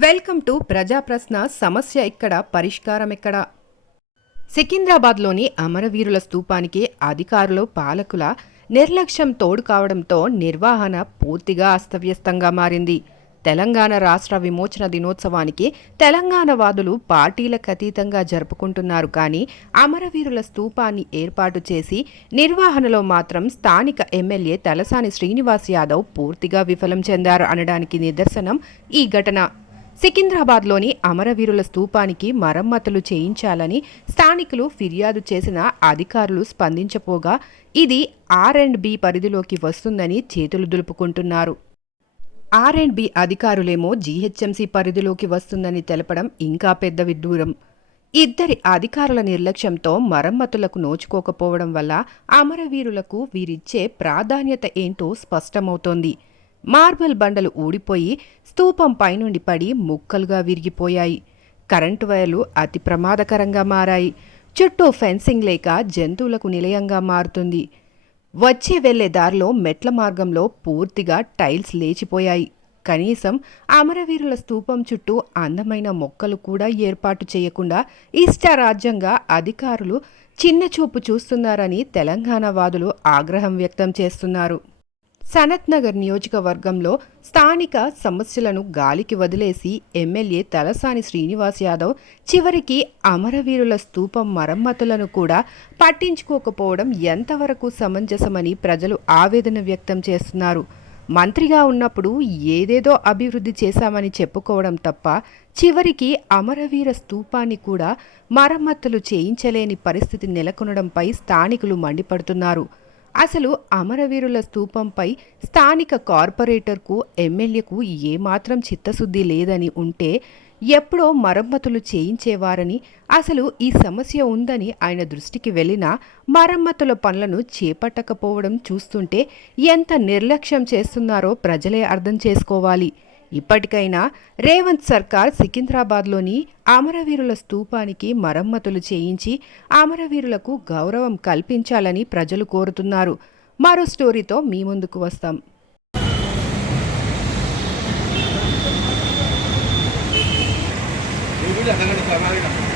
Welcome to ప్రజాప్రశ్న. సమస్య ఇక్కడ, పరిష్కారం ఎక్కడ? సికింద్రాబాద్లోని అమరవీరుల స్తూపానికి అధికారులు, పాలకుల నిర్లక్ష్యం తోడు కావడంతో నిర్వహణ పూర్తిగా అస్తవ్యస్తంగా మారింది. తెలంగాణ రాష్ట్ర విమోచన దినోత్సవానికి తెలంగాణవాదులు పార్టీలకు అతీతంగా జరుపుకుంటున్నారు. కానీ అమరవీరుల స్తూపాన్ని ఏర్పాటు చేసి నిర్వహణలో మాత్రం స్థానిక ఎమ్మెల్యే తలసాని శ్రీనివాస్ యాదవ్ పూర్తిగా విఫలం చెందారు అనడానికి నిదర్శనం ఈ ఘటన. సికింద్రాబాద్లోని అమరవీరుల స్తూపానికి మరమ్మతులు చేయించాలని స్థానికులు ఫిర్యాదు చేసిన అధికారులు స్పందించపోగా ఇది R&B పరిధిలోకి వస్తుందని చేతులు దులుపుకుంటున్నారు. R&B అధికారులేమో GHMC పరిధిలోకి వస్తుందని తెలపడం ఇంకా పెద్ద విడ్డూరం. ఇద్దరి అధికారుల నిర్లక్ష్యంతో మరమ్మతులకు నోచుకోకపోవడం వల్ల అమరవీరులకు వీరిచ్చే ప్రాధాన్యత ఏంటో స్పష్టమవుతోంది. మార్బల్ బండలు ఊడిపోయి స్తూపం పైనుండి పడి ముక్కలుగా విరిగిపోయాయి. కరెంటు వైర్లు అతి ప్రమాదకరంగా మారాయి. చుట్టూ ఫెన్సింగ్ లేక జంతువులకు నిలయంగా మారుతుంది. వచ్చే వెళ్లే దారిలో మెట్ల మార్గంలో పూర్తిగా టైల్స్ లేచిపోయాయి. కనీసం అమరవీరుల స్తూపం చుట్టూ అందమైన మొక్కలు కూడా ఏర్పాటు చేయకుండా ఇష్టారాజ్యంగా అధికారులు చిన్నచూపు చూస్తున్నారని తెలంగాణ వాదులు ఆగ్రహం వ్యక్తం చేస్తున్నారు. సనత్ నగర్ నియోజకవర్గంలో స్థానిక సమస్యలను గాలికి వదిలేసి ఎమ్మెల్యే తలసాని శ్రీనివాస్ యాదవ్ చివరికి అమరవీరుల స్తూపం మరమ్మతులను కూడా పట్టించుకోకపోవడం ఎంతవరకు సమంజసమని ప్రజలు ఆవేదన వ్యక్తం చేస్తున్నారు. మంత్రిగా ఉన్నప్పుడు ఏదేదో అభివృద్ధి చేశామని చెప్పుకోవడం తప్ప చివరికి అమరవీర స్తూపాన్ని కూడా మరమ్మతులు చేయించలేని పరిస్థితి నెలకొనడంపై స్థానికులు మండిపడుతున్నారు. అసలు అమరవీరుల స్తూపంపై స్థానిక కార్పొరేటర్కు, ఎమ్మెల్యేకు ఏమాత్రం చిత్తశుద్ధి లేదని ఉంటే ఎప్పుడో మరమ్మతులు చేయించేవారని, అసలు ఈ సమస్య ఉందని ఆయన దృష్టికి వెళ్ళినా మరమ్మతుల పనులను చేపట్టకపోవడం చూస్తుంటే ఎంత నిర్లక్ష్యం చేస్తున్నారో ప్రజలే అర్థం చేసుకోవాలి. ఇప్పటికైనా రేవంత్ సర్కార్ సికింద్రాబాద్లోని అమరవీరుల స్తూపానికి మరమ్మతులు చేయించి అమరవీరులకు గౌరవం కల్పించాలని ప్రజలు కోరుతున్నారు. మరో స్టోరీతో మీ ముందుకు వస్తాం. Ini